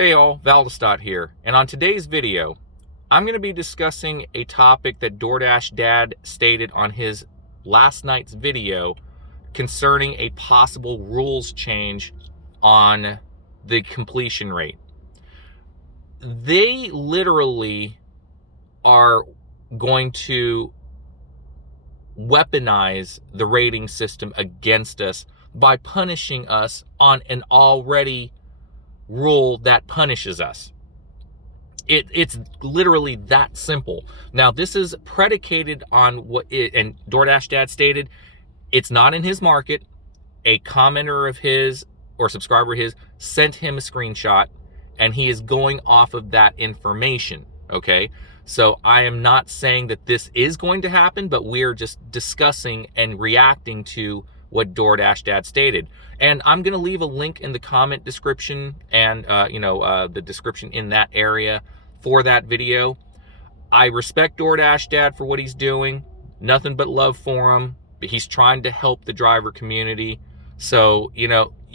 Hey all, Valdestot here, and on today's video, I'm going to be discussing a topic that Doordash Dad stated on his last night's video concerning a possible rules change on the completion rate. They literally are going to weaponize the rating system against us by punishing us on an already rule that punishes us. It's literally that simple. Now, this is predicated on and Doordash Dad stated, it's not in his market. A commenter of his or subscriber of his sent him a screenshot, and he is going off of that information, okay? So I am not saying that this is going to happen, but we're just discussing and reacting to what Doordash Dad stated. And I'm going to leave a link in the comment description and, the description in that area for that video. I respect Doordash Dad for what he's doing. Nothing but love for him. But he's trying to help the driver community. So, you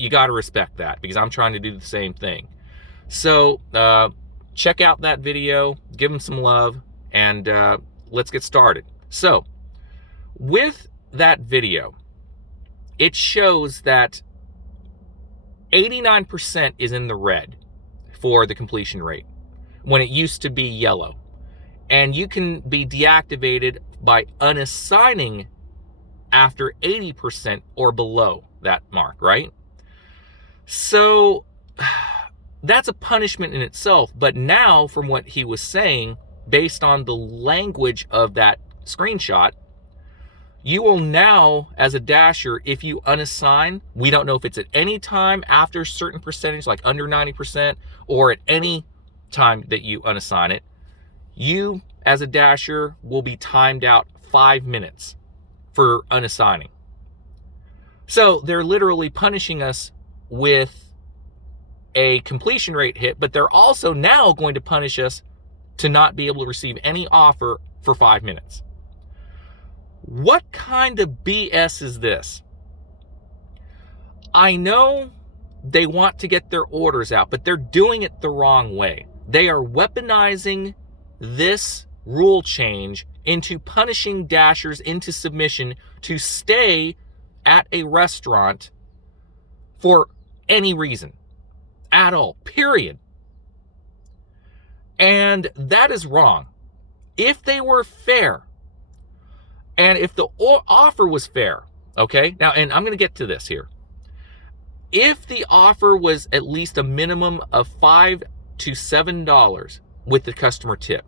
got to respect that because I'm trying to do the same thing. So, check out that video, give him some love, and let's get started. So, with that video, it shows that 89% is in the red for the completion rate when it used to be yellow. And you can be deactivated by unassigning after 80% or below that mark, right? So that's a punishment in itself. But now, from what he was saying, based on the language of that screenshot, you will now, as a dasher, if you unassign, we don't know if it's at any time after a certain percentage, like under 90%, or at any time that you unassign it, you, as a dasher, will be timed out 5 minutes for unassigning. So they're literally punishing us with a completion rate hit, but they're also now going to punish us to not be able to receive any offer for 5 minutes. What kind of BS is this? I know they want to get their orders out, but they're doing it the wrong way. They are weaponizing this rule change into punishing dashers into submission to stay at a restaurant for any reason at all, period. And that is wrong. If they were fair, and if the offer was fair, okay? Now, and I'm going to get to this here. If the offer was at least a minimum of $5 to $7 with the customer tip,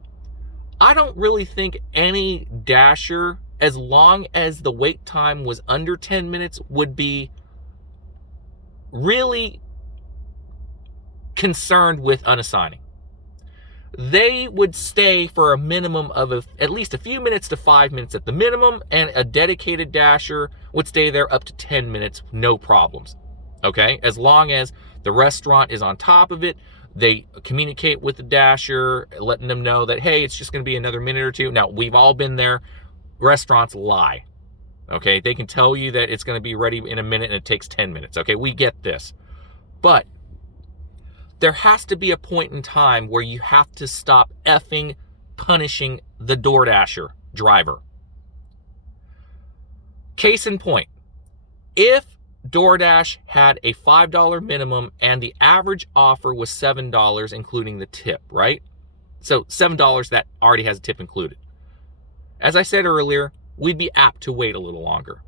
I don't really think any dasher, as long as the wait time was under 10 minutes, would be really concerned with unassigning. They would stay for a minimum of at least a few minutes to 5 minutes at the minimum, and a dedicated dasher would stay there up to 10 minutes, no problems, okay? As long as the restaurant is on top of it, they communicate with the dasher, letting them know that, hey, it's just going to be another minute or two. Now, we've all been there. Restaurants lie, okay? They can tell you that it's going to be ready in a minute and it takes 10 minutes, okay? We get this. But there has to be a point in time where you have to stop effing punishing the DoorDasher driver. Case in point, if DoorDash had a $5 minimum and the average offer was $7, including the tip, right? So $7 that already has a tip included. As I said earlier, we'd be apt to wait a little longer.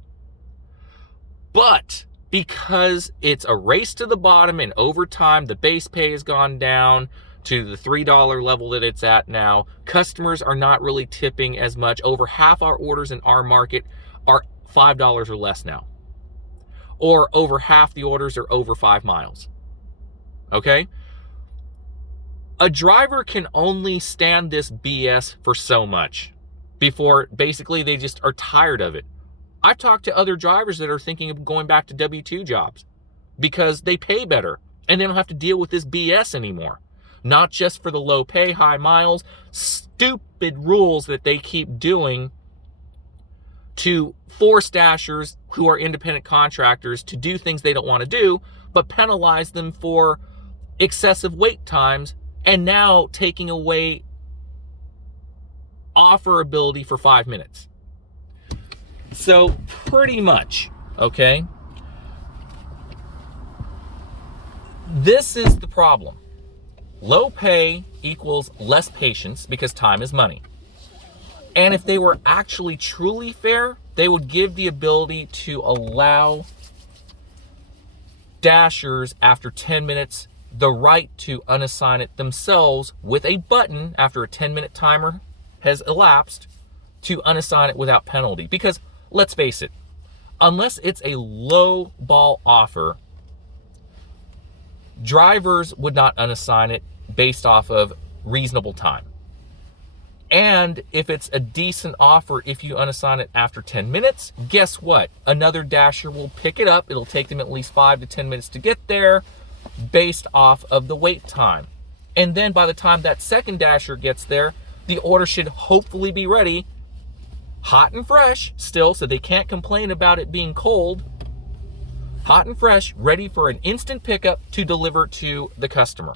But because it's a race to the bottom, and over time the base pay has gone down to the $3 level that it's at now, customers are not really tipping as much. Over half our orders in our market are $5 or less now. Or over half the orders are over 5 miles. Okay? A driver can only stand this BS for so much before basically they just are tired of it. I've talked to other drivers that are thinking of going back to W-2 jobs because they pay better and they don't have to deal with this BS anymore. Not just for the low pay, high miles, stupid rules that they keep doing to force dashers who are independent contractors to do things they don't want to do, but penalize them for excessive wait times and now taking away offerability for 5 minutes. So pretty much, okay, this is the problem. Low pay equals less patience because time is money. And if they were actually truly fair, they would give the ability to allow Dashers after 10 minutes the right to unassign it themselves with a button after a 10-minute timer has elapsed to unassign it without penalty. Because let's face it, unless it's a low ball offer, drivers would not unassign it based off of reasonable time. And if it's a decent offer, if you unassign it after 10 minutes, guess what? Another Dasher will pick it up. It'll take them at least 5 to 10 minutes to get there based off of the wait time. And then by the time that second Dasher gets there, the order should hopefully be ready, hot and fresh still, so they can't complain about it being cold. Hot and fresh, ready for an instant pickup to deliver to the customer.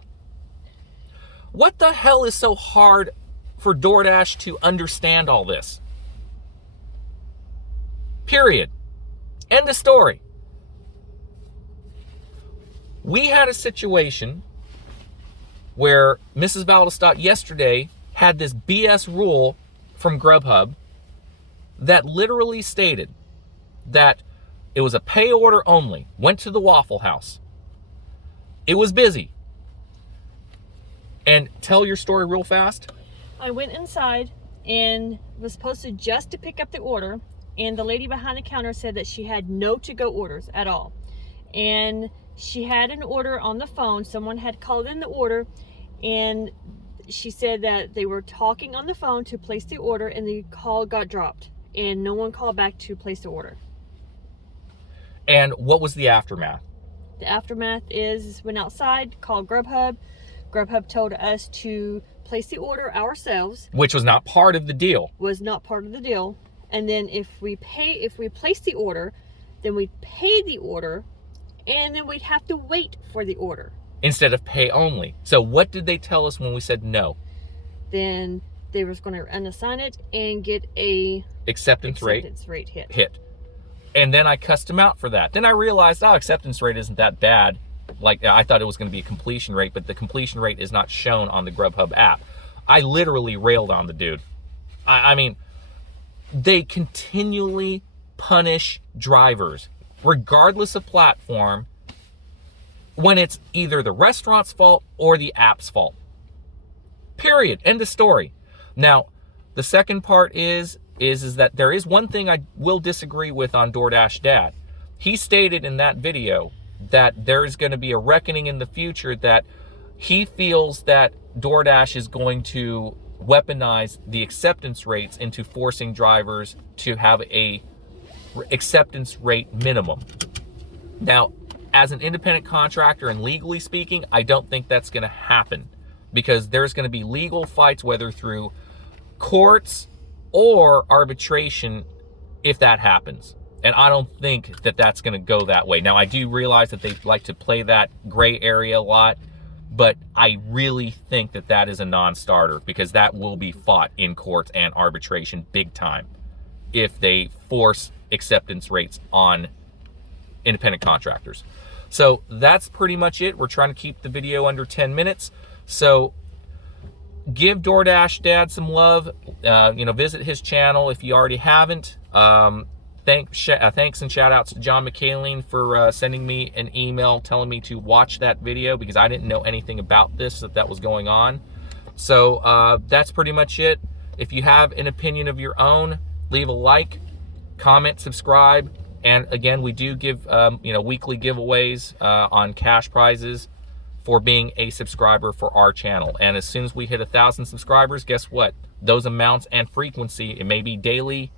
What the hell is so hard for DoorDash to understand all this? Period. End of story. We had a situation where Mrs. Valdestott yesterday had this BS rule from Grubhub that literally stated that it was a pay order only. Went to the Waffle House. It was busy. And tell your story real fast. I went inside and was supposed to just to pick up the order, and the lady behind the counter said that she had no to-go orders at all. And she had an order on the phone. Someone had called in the order, and she said that they were talking on the phone to place the order, and the call got dropped, and no one called back to place the order. And what was the aftermath? The aftermath is went outside, called Grubhub. Grubhub told us to place the order ourselves, which was not part of the deal. Was not part of the deal. And then if we place the order, then we'd pay the order, and then we'd have to wait for the order instead of pay only. So what did they tell us when we said no? Then they was going to unassign it and get a acceptance rate hit. And then I cussed them out for that. Then I realized, acceptance rate isn't that bad. Like, I thought it was going to be a completion rate, but the completion rate is not shown on the Grubhub app. I literally railed on the dude. I mean, they continually punish drivers, regardless of platform, when it's either the restaurant's fault or the app's fault. Period. End of story. Now, the second part is that there is one thing I will disagree with on DoorDash Dad. He stated in that video that there is going to be a reckoning in the future, that he feels that DoorDash is going to weaponize the acceptance rates into forcing drivers to have a acceptance rate minimum. Now, as an independent contractor and legally speaking, I don't think that's going to happen, because there's going to be legal fights, whether through courts or arbitration, if that happens. And I don't think that that's going to go that way. Now, I do realize that they like to play that gray area a lot, but I really think that that is a non-starter, because that will be fought in courts and arbitration big time if they force acceptance rates on independent contractors. So that's pretty much it. We're trying to keep the video under 10 minutes. So give DoorDash Dad some love. Visit his channel if you already haven't. Thanks and shout outs to John McKayleen for sending me an email telling me to watch that video, because I didn't know anything about this, that was going on. So that's pretty much it. If you have an opinion of your own, leave a like, comment, subscribe. And again, we do give weekly giveaways on cash prizes for being a subscriber for our channel. And as soon as we hit 1,000 subscribers, guess what? Those amounts and frequency, it may be daily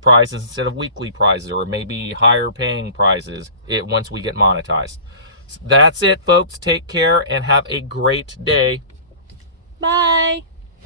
prizes instead of weekly prizes, or maybe higher paying prizes once we get monetized. So that's it, folks. Take care and have a great day. Bye.